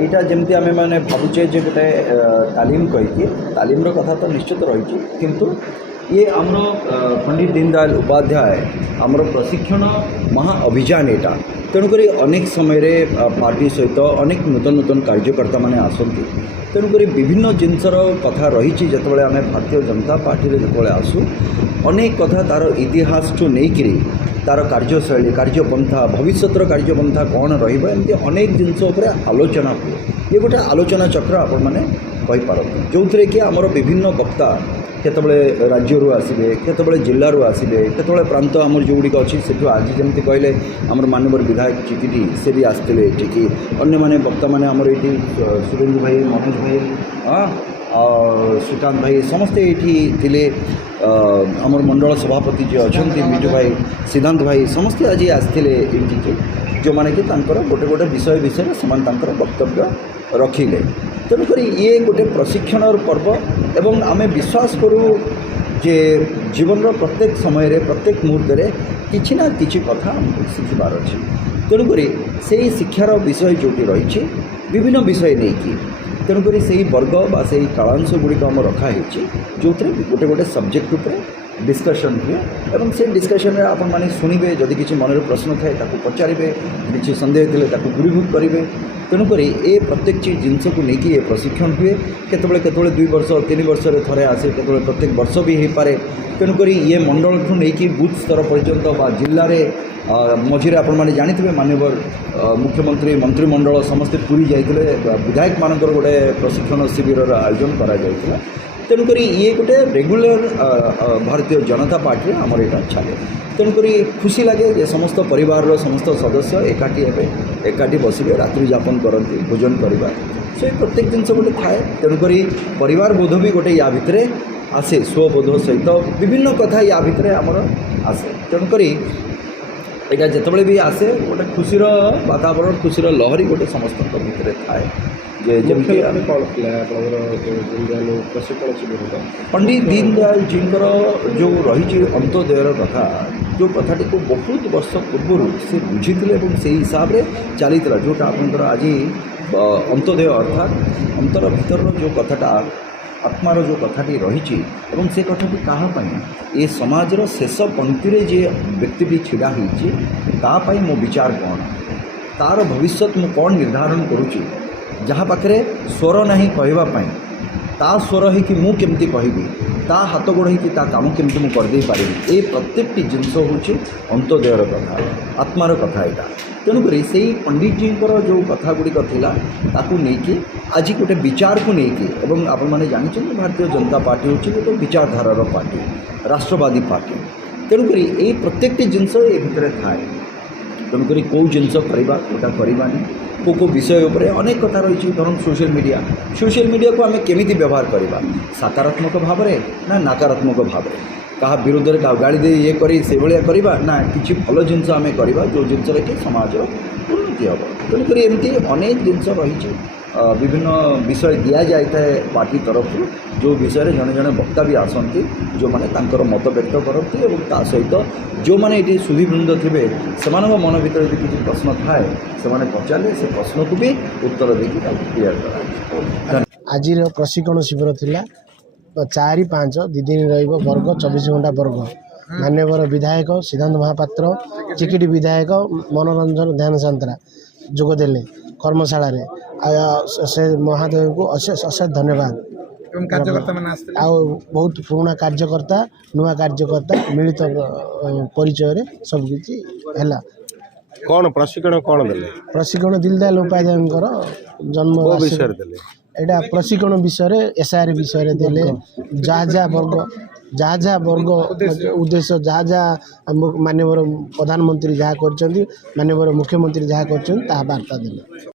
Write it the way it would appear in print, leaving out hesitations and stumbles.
এইটা যেମିତି ଆମେ ମାନେ ଭାବୁଛେ ଯେ ଗୋଟେ ତାଲିମ କହିକି ତାଲିମର କଥା ତ ନିଶ୍ଚିତ ରହିଛି କିନ୍ତୁ ये आमर पंडित दीनदयाल उपाध्याय आमर प्रशिक्षण महा अभियान यहाँ तेणुक अनेक समय पार्टी सहित अनेक नूतन नूतन कार्यकर्ता मैंने आसती तेणुक विभिन्न जिनसर कथा रही जिते आम भारतीय जनता पार्टी जो आसू अनेक कथा तार इतिहास ठू नहीं तार कार्यशैली कार्यपंथा भविष्यर कार्यपंथा कौन रही अनेक जिनस आलोचना हुए ये गोटे आलोचना चक्र आपण मैंने कहीपारती जो थे कि आमर विभिन्न वक्ता केतबले राज्य आसबे केतबले जिल्लारू आसबे केतबले प्रांत आमर जो गुड़िक अच्छी से आज जमी कहले आमर मानवर विधायक चिकिटी से भी आसते ये अन्य माने वक्ता मैंने आमर ये सुरेंद्र भाई मनोज भाई श्रीकांत भाई समस्ते ये आमर मंडल सभापति जो अच्छा मिजु भाई सिद्धांत भाई समस्ते आज आसते ये जो मैंने कि गोटे गोटे विषय विषय से वक्तव्य रखिले तेणुक ये गोटे प्रशिक्षण पर्व एवं आमे विश्वास करूँ जे जीवन प्रत्येक समय प्रत्येक मुहूर्त किछि ना किछि कथा शिखबार अच्छी तेणुक से शिक्षार विषय जोटी रही विभिन्न विषय नहीं कि तेणुक से वर्ग बा से कालांश गुड़िक आम रखाही जो गोटे गोटे सब्जेक्ट उपर डिस्कशन हुए और से डिस्कशन में आपण मैंने शुणवे जदि किसी मन प्रश्न थाए पचारे किसी सन्देह थे दूरीभूत करेंगे तेणुक ये प्रत्येक चीज जिनस को लेकिन ये प्रशिक्षण हुए केतबले 2 वर्ष 3 वर्ष थे आसे केतबले प्रत्येक वर्ष भी हो पारे तेणुक ये मंडल ठू नहीं बूथ स्तर पर्यंत जिले में मझे आपण मैंने जानी मानवर मुख्यमंत्री मंत्रिमंडल समस्ते पूरी जाते विधायक मानक गोटे प्रशिक्षण शिविर आयोजन करा तेणुक ये गोटे रेगुलर भारतीय जनता पार्टी आमर यहाँ चले तेणुक खुशी लगे जे समस्त परिवार समस्त सदस्य एकाठी बसवे रात्रि जापन करती भोजन करवा से प्रत्येक जिनस गोटे थाए तेणुक परिवार बोध भी गोटे या भितर आसे स्वबोध सहित विभिन्न कथा या भितर आमर आसे तेणुक यहाँ जितेबाला भी आसे गोटे खुशीर वातावरण खुशीर लहरी गोटे समस्त भितर थाए पंडित दीनदयाल जी जो रही अंत्योदयर कथा जो कथाटी को बहुत वर्ष पूर्व से बुझी से हिसाब से चली जोटा आपंकर आज अंत्योदय अर्थात अंतर भीतर जो कथाटा आत्मार जो कथाटी रही से कथाटी कहाँपाई ये समाजर शेष पंक्ति जे व्यक्ति छिड़ा होती मो विचार कौन तार भविष्य मु कौन निर्धारण करुँची जहाँ पाखे स्वर नहीं कहवाई ता स्वर है कि मु केमती कहबी ता हाथ गोड़ हो काम केमती मुझे करदे पारि ये प्रत्येक जिनस हूँ अंत्योदयर कथा आत्मार कथा यहाँ तेणुक से पंडित जी जो कथा गुड़िक थी आज गोटे विचार को लेकिन आपण मैंने जानते भारतीय जनता पार्टी हूँ गोटे विचारधारार पार्टी राष्ट्रवादी पार्टी तेणुक ये प्रत्येक जिनस ये भितर थाए तेणुक कौ जिनस करवानी को विषय उपर अनेक कथा रही धरम सोशल मीडिया को आम केमी व्यवहार करवा सकारात्मक भाव ना नकारात्मक भाव क्या विरोध में क्या गाड़ी दे ये करी से भाया करवा ना कि भल जिनस आम करवा जो जिनस कि समाज उन्नति हम तेणुक एमती अनेक जिनस रही विभिन्न विषय दि जाए पार्टी तरफ जो विषय जड़े जड़े वक्ता भी आसती जो मैंने मत व्यक्त करती और सहित जो मैंने ये सुधीवृंद थे से मन भर किसी प्रश्न थाए से पचारे से प्रश्न को भी उत्तर देकी क्लियर करा। आज प्रशिक्षण शिविर थिला 4-5 2 दिन वर्ग 24 घंटा वर्ग मान्यवर विधायक सिद्धांत महापात्र चिकिटी विधायक मनोरंजन ध्यान सांतरा जोगदेले कर्मशाला से महादेव को अशेष अशेष धन्यवाद बहुत पुराना कार्यकर्ता नुआ कार्यकर्ता मिलित परिचय सबकि है कौन प्रशिक्षण कौन देले प्रशिक्षण दीनदयाल उपाध्याय जन्म विषय देले एटा प्रशिक्षण विषय एसआर विषय देले जहाँ वर्ग उद्देश्य जहाँ माननीय प्रधानमंत्री जहाँ कर माननीय मुख्यमंत्री जहाँ कर वार्ता देले।